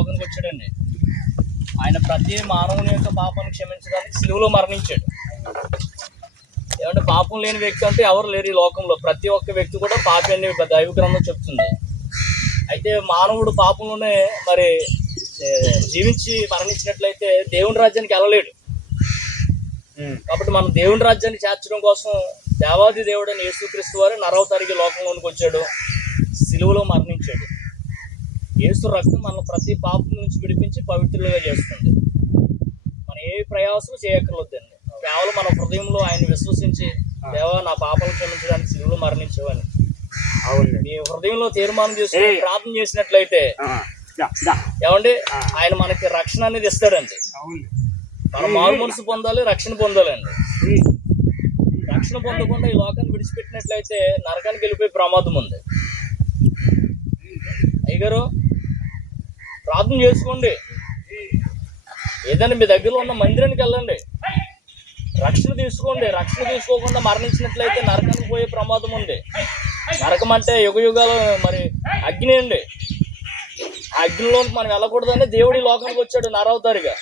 లోకానికి వచ్చాడండి. ఆయన ప్రతి మానవుని యొక్క పాపాన్ని క్షమించడానికి సిలువలో మరణించాడు. ఏమంటే పాపం లేని వ్యక్తి అంటే ఎవరు లేరు ఈ లోకంలో. ప్రతి ఒక్క వ్యక్తి కూడా పాపి అని దైవ గ్రంథం చెప్తుంది. అయితే మానవుడు పాపంలోనే మరి జీవించి మరణించినట్లయితే దేవుని రాజ్యానికి వెళ్ళలేడు. కాబట్టి మనం దేవుని రాజ్యాన్ని చేర్చడం కోసం దేవాది దేవుడని యేసుక్రీస్తు వారు నరవతారికి లోకంలోనికి వచ్చాడు, సిలువలో మరణించాడు. యేసు రక్తం మనం ప్రతి పాపం నుంచి విడిపించి పవిత్రులుగా చేస్తుంది. మనం ఏ ప్రయాసం చేయక్కర్లేదండి. కేవలం మన హృదయంలో ఆయన విశ్వసించి, దేవా నా పాపాలు క్షమించడానికి సిలువలో మరణించావని మీ హృదయంలో తీర్మానం చేసుకుని ప్రార్థన చేసినట్లయితే ఏమండి ఆయన మనకి రక్షణ అనేది ఇస్తాడండి. మనం మారు మనసు పొందాలి, రక్షణ పొందాలండి. రక్షణ పొందకుండా ఈ లోకాన్ని విడిచిపెట్టినట్లయితే నరకానికి వెళ్ళిపోయే ప్రమాదం ఉంది. అయ్యగారు ప్రార్థన చేసుకోండి. ఏదైనా మీ దగ్గరలో ఉన్న మందిరానికి వెళ్ళండి, రక్షణ తీసుకోండి. రక్షణ తీసుకోకుండా మరణించినట్లయితే నరకానికి పోయే ప్రమాదం ఉంది. నరకం అంటే యుగ యుగాలు మరి అగ్ని అండి. ఆ అగ్నిలోకి మనం వెళ్ళకూడదని దేవుడి లోకానికి వచ్చాడు నరవతారిగా.